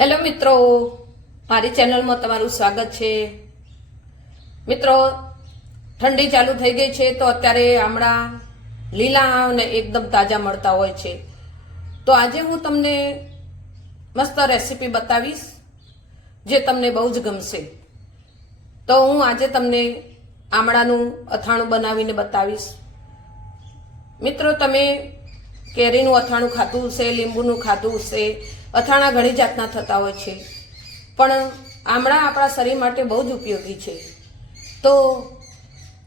Hello મિત્રો, મારી ચેનલમાં તમારું સ્વાગત છે. મિત્રો, ઠંડી ચાલુ થઈ ગઈ છે તો અત્યારે આમળા લીલા અને એકદમ તાજા મળતા હોય છે. તો આજે હું તમને મસ્ત રેસીપી બતાવીશ જે તમને બહુ જ ગમશે. તો હું આજે તમને આમળાનું અથાણું બનાવીને બતાવીશ. મિત્રો, તમે કેરીનું અથાણું ખાતું હશે, લીંબુનું ખાતું હશે અથાણા ઘણી જાતના થતા હોય છે. પણ આમળા આપણા શરીર માટે બહુ જ ઉપયોગી છે. તો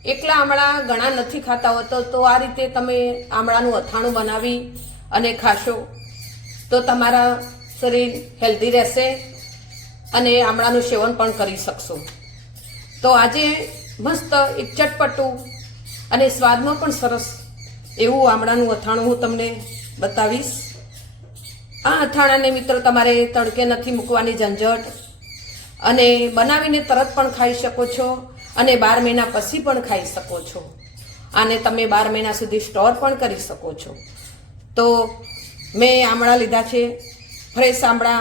એકલા આમળા ઘણા નથી ખાતા હોતો, તો આ રીતે તમે આમળાનું અથાણું બનાવી અને ખાશો, તો તમારા શરીર હેલ્ધી રહેશે અને આમળાનું સેવન પણ કરી શકશો. તો આજે મસ્ત એક ચટપટું અને સ્વાદમાં પણ સરસ એવું આમળાનું અથાણું હું તમને બતાવીશ. આ અથાણાને મિત્રો તમારે તડકે નથી મૂકવાની ઝંઝટ. અને બનાવીને તરત પણ ખાઈ શકો છો અને બાર મહિના પછી પણ ખાઈ શકો છો. આને તમે બાર મહિના સુધી સ્ટોર પણ કરી શકો છો. તો મેં આમળા લીધા છે, ફ્રેશ આમળા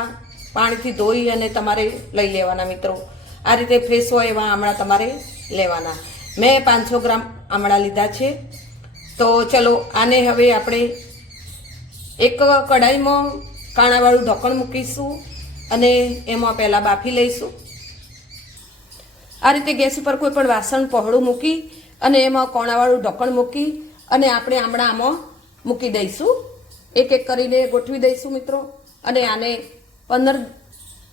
પાણીથી ધોઈ અને તમારે લઈ લેવાના મિત્રો. આ રીતે ફ્રેશ હોય એવા આમળા તમારે લેવાના. મેં પાંચસો ગ્રામ આમળા લીધા છે. તો ચલો, આને હવે આપણે એક કઢાઈમાં કાણાવાળું ઢોકણ મૂકીશું અને એમાં પહેલાં બાફી લઈશું. આ રીતે ગેસ ઉપર કોઈ પણ વાસણ પહોળું મૂકી અને એમાં કોણાવાળું ઢોકણ મૂકી અને આપણે આમળા આમાં મૂકી દઈશું. એક એક કરીને ગોઠવી દઈશું મિત્રો અને આને પંદર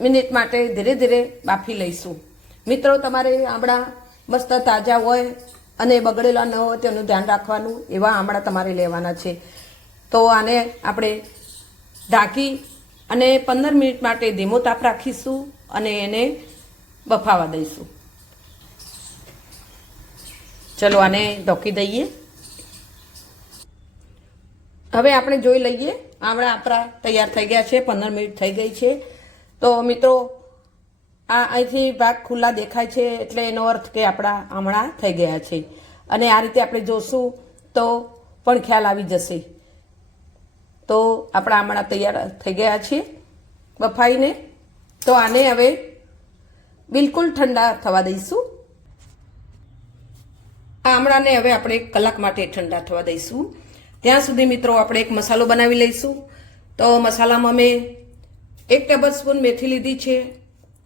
મિનિટ માટે ધીરે ધીરે બાફી લઈશું. મિત્રો, તમારે આમળા મસ્ત તાજા હોય અને બગડેલા ન હોય તેનું ધ્યાન રાખવાનું. એવા આમળા તમારે લેવાના છે. તો આને આપણે ઢાંકી અને પંદર મિનિટ માટે ધીમો તાપ રાખીશું અને એને બફાવા દઈશું. ચલો, આને ઢોકી દઈએ. હવે આપણે જોઈ લઈએ, આમળા આપણા તૈયાર થઈ ગયા છે, પંદર મિનિટ થઈ ગઈ છે. તો મિત્રો, આ અહીંથી ભાગ ખુલ્લા દેખાય છે, એટલે એનો અર્થ કે આપણા આમળા થઈ ગયા છે. અને આ રીતે આપણે જોશું તો પણ ખ્યાલ આવી જશે. તો આપણા આમળા તૈયાર થઈ ગયા છે બફાઈને. તો આને હવે બિલકુલ ઠંડા થવા દઈશું. આ આમળાને હવે આપણે એક કલાક માટે ઠંડા થવા દઈશું. ત્યાં સુધી મિત્રો આપણે એક મસાલો બનાવી લઈશું. તો મસાલામાં મેં એક ટેબલ સ્પૂન મેથી લીધી છે,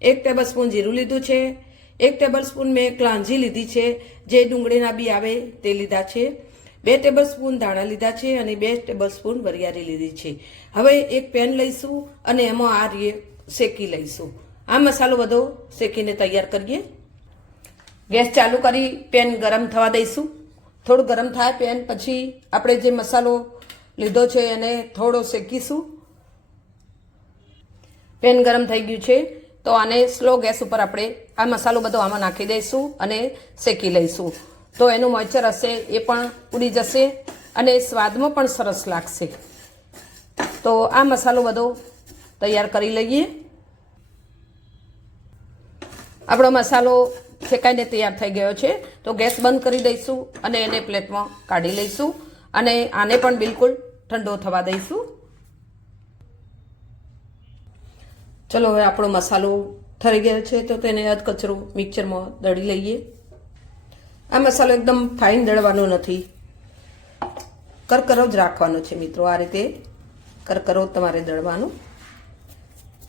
એક ટેબલસ્પૂન જીરું લીધું છે, એક ટેબલ સ્પૂન મેં ક્લાંજી લીધી છે. જે ડુંગળીના બી આવે તે લીધા છે. બે ટેબલ સ્પૂન ધાણા લીધા છે અને બે ટેબલ સ્પૂન વરિયાળી લીધી છે. હવે એક પેન લઈશું અને એમાં આ રીએ શેકી લઈશું. આ મસાલો બધો શેકીને તૈયાર કરીએ. ગેસ ચાલુ કરી પેન ગરમ થવા દઈશું. થોડું ગરમ થાય પેન પછી આપણે જે મસાલો લીધો છે એને થોડો શેકીશું. પેન ગરમ થઈ ગયું છે. તો આને સ્લો ગેસ ઉપર આપણે આ મસાલો બધો આમાં નાખી દઈશું અને શેકી લઈશું. તો એનું મોઈચર હશે, એ પણ ઉડી જશે અને સ્વાદમાં પણ સરસ લાગશે. તો આ મસાલો બધો તૈયાર કરી લઈએ. આપણો મસાલો શેકાઈને તૈયાર થઈ ગયો છે. તો ગેસ બંધ કરી દઈશું અને એને પ્લેટમાં કાઢી લઈશું અને આને પણ બિલકુલ ઠંડો થવા દઈશું. ચલો, હવે આપણો મસાલો ઠરી ગયો છે, તો તેને અધકચરો મિક્સરમાં દળી લઈએ. આ મસાલો એકદમ ફાઇન દળવાનો નથી. કરકરો જ રાખવાનો છે મિત્રો આ રીતે. કરકરો તમારે દળવાનું.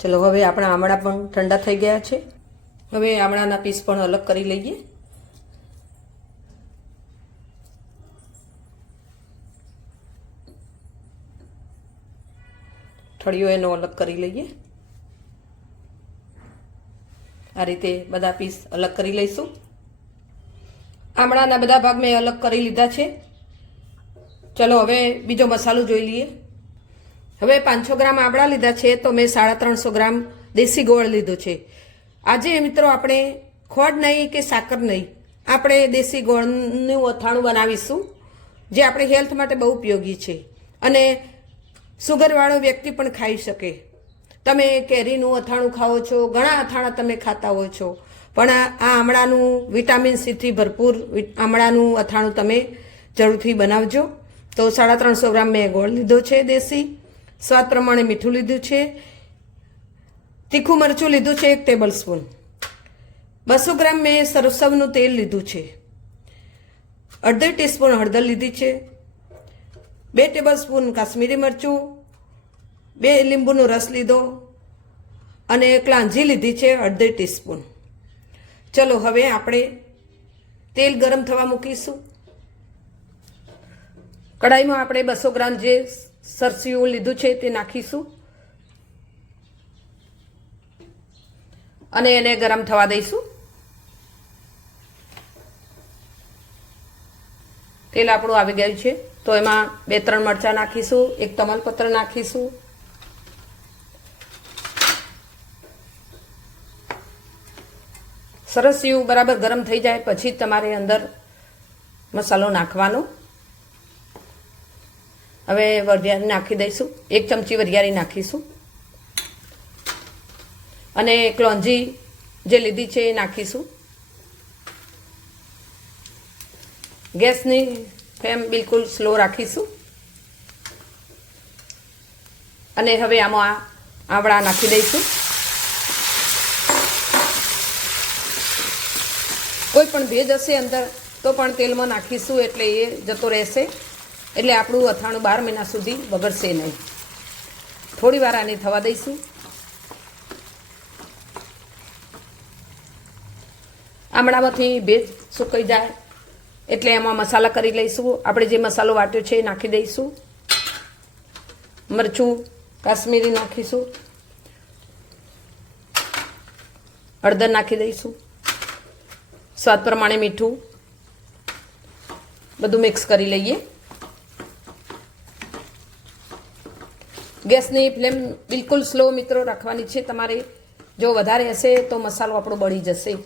ચલો હવે આપણા આમળા પણ ઠંડા થઈ ગયા છે. હવે આમળાના પીસ પણ અલગ કરી લઈએ. ઠળિયો એનો અલગ કરી લઈએ. આ રીતે બધા પીસ અલગ કરી લઈશું. આમળાના બધા ભાગ મેં અલગ કરી લીધા છે. ચલો, હવે બીજો મસાલો જોઈ લઈએ. હવે પાંચસો ગ્રામ આમળા લીધા છે, તો મેં સાડા ત્રણસો ગ્રામ દેશી ગોળ લીધો છે. આજે મિત્રો આપણે ખોડ નહીં કે સાકર નહીં, આપણે દેશી ગોળનું અથાણું બનાવીશું, જે આપણે હેલ્થ માટે બહુ ઉપયોગી છે. અને સુગરવાળો વ્યક્તિ પણ ખાઈ શકે. તમે કેરીનું અથાણું ખાઓ છો, ઘણા અથાણા તમે ખાતા હો છો. પણ આ આમળાનું વિટામિન સીથી ભરપૂર આમળાનું અથાણું તમે જરૂરથી બનાવજો. તો સાડા ત્રણસો ગ્રામ મેં ગોળ લીધો છે દેશી. સ્વાદ પ્રમાણે મીઠું લીધું છે. તીખું મરચું લીધું છે એક ટેબલ સ્પૂન બસો ગ્રામ મેં સરસવનું તેલ લીધું છે. અડધી ટીસ્પૂન હળદર લીધી છે. બે ટેબલ સ્પૂન કાશ્મીરી મરચું. બે લીંબુનો રસ લીધો. અને એક લાંજી લીધી છે અડધી ટીસ્પૂન. ચલો, હવે આપણે તેલ ગરમ થવા મૂકીશું. કડાઈમાં આપણે બસો ગ્રામ જે સરસિયું લીધું છે તે નાખીશું. અને એને ગરમ થવા દઈશું. તેલ આપણું આવી ગયું છે. તો એમાં બે ત્રણ મરચાં નાખીશું, એક તમાલપત્ર નાખીશું. સરસ એવું બરાબર ગરમ થઈ જાય, પછી તમારે અંદર મસાલો નાખવાનો. હવે વરિયાળી નાખી દઈશું. એક ચમચી વરિયાળી નાખીશું. અને ક્લોંજી જે લીધી છે એ નાખીશું. ગેસની ફ્લેમ બિલકુલ સ્લો રાખીશું. અને હવે આમાં આવડા નાખી દઈશું. કોઈ પણ ભેજ હશે અંદર, તો પણ તેલમાં નાખીશું એટલે એ જતો રહેશે. એટલે આપણું અથાણું બાર મહિના સુધી બગડશે નહીં. થોડી વાર આને થવા દઈશું. આમળામાંથી ભેજ સુકાઈ જાય, એટલે એમાં મસાલા કરી લઈશું. આપણે જે મસાલો વાટ્યો છે એ નાખી દઈશું. મરચું, કાશ્મીરી નાખીશું. હળદર નાખી દઈશું. સ્વાદ પ્રમાણે મીઠું બધું મિક્સ કરી લઈએ. ગેસની ફ્લેમ બિલકુલ સ્લો મિત્રો રાખવાની છે. તમારે જો વધારે હશે તો મસાલો આપણો બળી જશે.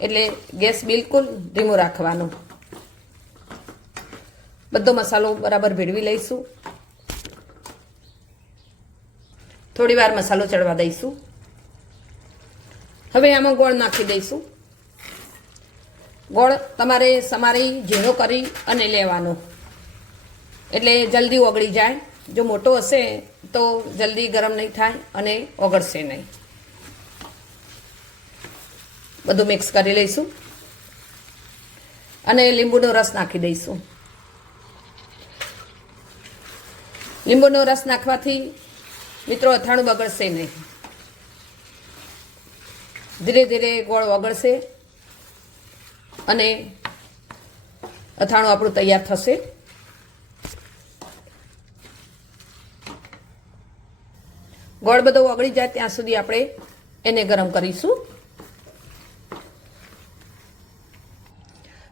એટલે ગેસ બિલકુલ ધીમો રાખવાનો. બધો મસાલો બરાબર ભેળવી લઈશું. થોડી વાર મસાલો ચડવા દઈશું. હવે આમાં ગોળ નાખી દઈશું. ગોળ તમારે સમારી, ઝીણો કરી અને લેવાનો. એટલે જલ્દી ઓગળી જાય. જો મોટો હશે તો જલ્દી ગરમ નહીં થાય અને ઓગળશે નહીં. બધું મિક્સ કરી લઈશું. અને લીંબુનો રસ નાખી દઈશું. લીંબુનો રસ નાખવાથી મિત્રો અથાણું બગડશે નહીં. ધીરે ધીરે ગોળ ઓગળશે. અને અથાણું આપણું તૈયાર થશે. ગોળ બધો ઓગળી જાય ત્યાં સુધી આપણે એને ગરમ કરીશું.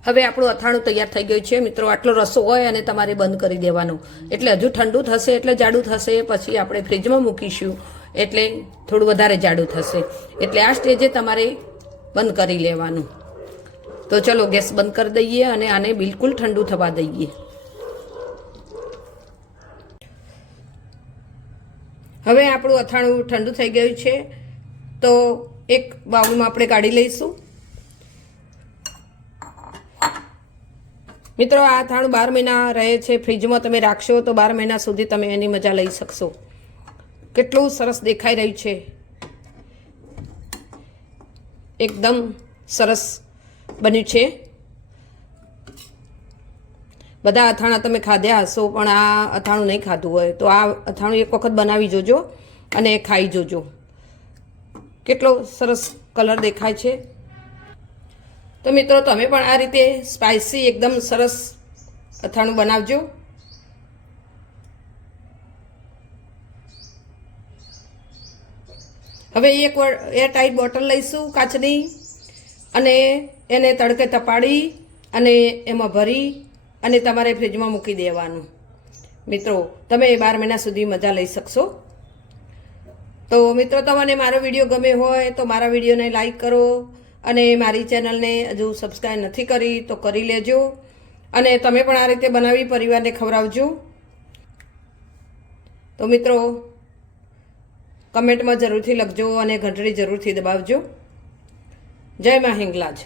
હવે આપણું અથાણું તૈયાર થઈ ગયું છે. મિત્રો, આટલો રસો હોય અને તમારે બંધ કરી દેવાનું. એટલે હજુ ઠંડુ થશે, એટલે જાડું થશે, પછી આપણે ફ્રીજમાં મૂકીશું, એટલે થોડું વધારે જાડું થશે. એટલે આ સ્ટેજે તમારે બંધ કરી લેવાનું. તો ચલો ગેસ બંધ કરી દઈએ અને આને બિલકુલ ઠંડુ થવા દઈએ. હવે આપણું અથાણું ઠંડુ થઈ ગયું છે. તો એક બાઉલમાં આપણે કાઢી લઈશું. મિત્રો, આ અથાણું બાર મહિના રહે છે. ફ્રીજમાં તમે રાખશો તો બાર મહિના સુધી તમે એની મજા લઈ શકશો. કેટલું સરસ દેખાઈ રહ્યું છે. એકદમ સરસ બન્યું છે? બધા અથાણા તમે ખાધ્યા હશો, પણ આ અથાણું નહીં ખાધું હોય. તો આ અથાણું એક વખત બનાવી જોજો અને ખાઈ જોજો. કેટલો સરસ કલર દેખાય છે. તો મિત્રો, તમે પણ આ રીતે સ્પાઇસી એકદમ સરસ અથાણું બનાવજો. હવે એક એર ટાઈટ બોટલ લઈશું કાચની. અને એને તડકે તપાડી અને એમાં ભરી અને તમારે ફ્રીજમાં મૂકી દેવાનું. મિત્રો, તમે એ બાર મહિના સુધી મજા લઈ શકશો. તો મિત્રો, તમને મારો વીડિયો ગમે હોય તો મારા વિડીયોને લાઈક કરો અને મારી ચેનલને હજુ સબસ્ક્રાઈબ નથી કરી તો કરી લેજો. અને તમે પણ આ રીતે બનાવી પરિવારને ખવડાવજો. તો મિત્રો, કમેન્ટમાં જરૂરથી લખજો અને ઘંટડી જરૂરથી દબાવજો. જય મા હિંગલાજ.